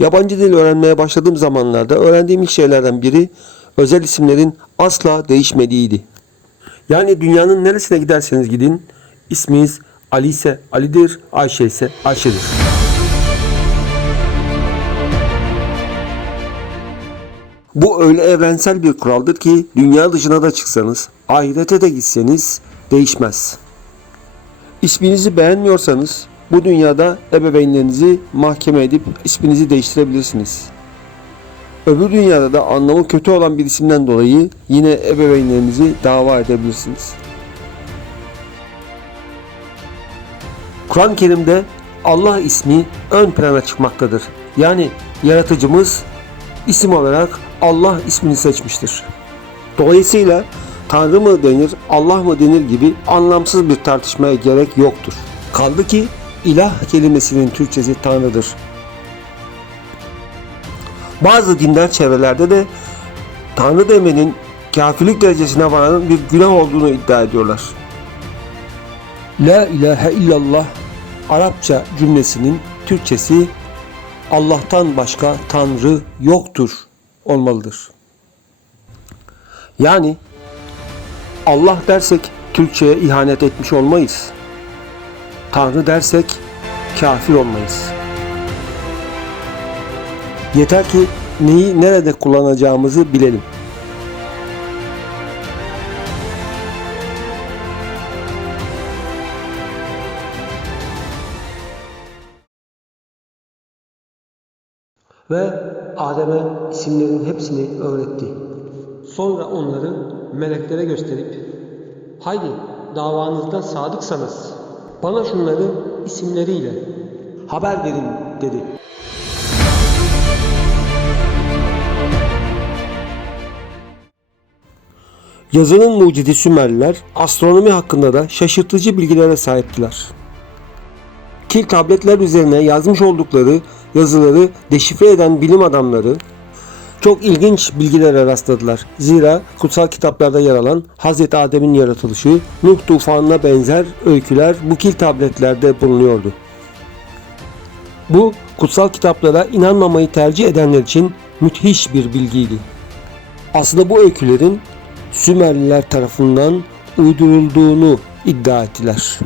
Yabancı dil öğrenmeye başladığım zamanlarda öğrendiğim ilk şeylerden biri özel isimlerin asla değişmediğiydi. Yani dünyanın neresine giderseniz gidin isminiz Ali ise Ali'dir, Ayşe ise Ayşe'dir. Bu öyle evrensel bir kuraldır ki dünya dışına da çıksanız, ahirete de gitseniz değişmez. İsminizi beğenmiyorsanız bu dünyada ebeveynlerinizi mahkeme edip isminizi değiştirebilirsiniz. Öbür dünyada da anlamı kötü olan bir isimden dolayı yine ebeveynlerinizi dava edebilirsiniz. Kur'an-ı Kerim'de Allah ismi ön plana çıkmaktadır. Yani yaratıcımız isim olarak Allah ismini seçmiştir. Dolayısıyla Tanrı mı denir, Allah mı denir gibi anlamsız bir tartışmaya gerek yoktur. Kaldı ki ilah kelimesinin Türkçesi Tanrı'dır. Bazı dindar çevrelerde de Tanrı demenin kafirlik derecesine varan bir günah olduğunu iddia ediyorlar. La ilahe illallah Arapça cümlesinin Türkçesi Allah'tan başka Tanrı yoktur olmalıdır. Yani Allah dersek Türkçe'ye ihanet etmiş olmayız. Tanrı dersek kafir olmayız. Yeter ki neyi nerede kullanacağımızı bilelim. Ve Adem'e isimlerin hepsini öğretti. Sonra onları meleklere gösterip haydi davanızda sadıksanız bana şunları isimleriyle haber verin dedi. Yazının mucidi Sümerliler astronomi hakkında da şaşırtıcı bilgilere sahiptiler. Kil tabletler üzerine yazmış oldukları yazıları deşifre eden bilim adamları çok ilginç bilgilere rastladılar. Zira kutsal kitaplarda yer alan Hz. Adem'in yaratılışı, Nuh tufanına benzer öyküler bu kil tabletlerde bulunuyordu. Bu kutsal kitaplara inanmamayı tercih edenler için müthiş bir bilgiydi. Aslında bu öykülerin Sümerliler tarafından uydurulduğunu iddia ettiler.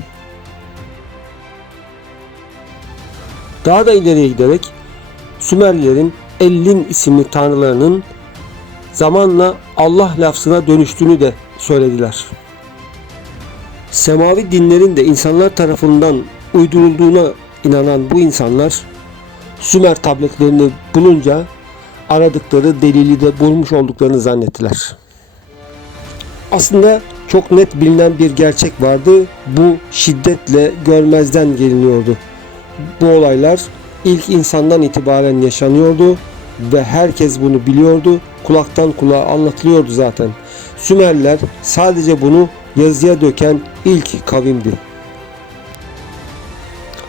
Daha da ileriye giderek Sümerlilerin Ellin isimli tanrılarının zamanla Allah lafzına dönüştüğünü de söylediler. Semavi dinlerin de insanlar tarafından uydurulduğuna inanan bu insanlar Sümer tabletlerini bulunca aradıkları delili de bulmuş olduklarını zannettiler. Aslında çok net bilinen bir gerçek vardı. Bu şiddetle görmezden geliniyordu. Bu olaylar ilk insandan itibaren yaşanıyordu ve herkes bunu biliyordu. Kulaktan kulağa anlatılıyordu zaten. Sümerliler sadece bunu yazıya döken ilk kavimdi.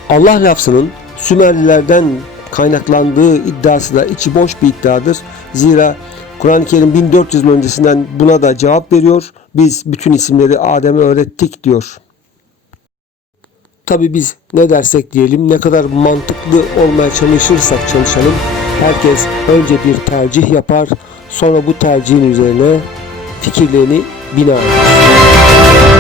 Allah lafzının Sümerlilerden kaynaklandığı iddiası da içi boş bir iddiadır. Zira Kur'an-ı Kerim 1400 yıl öncesinden buna da cevap veriyor. Biz bütün isimleri Adem'e öğrettik diyor. Tabi biz ne dersek diyelim, ne kadar mantıklı olmaya çalışırsak çalışalım, Herkes önce bir tercih yapar, sonra bu tercihin üzerine fikirlerini bina eder.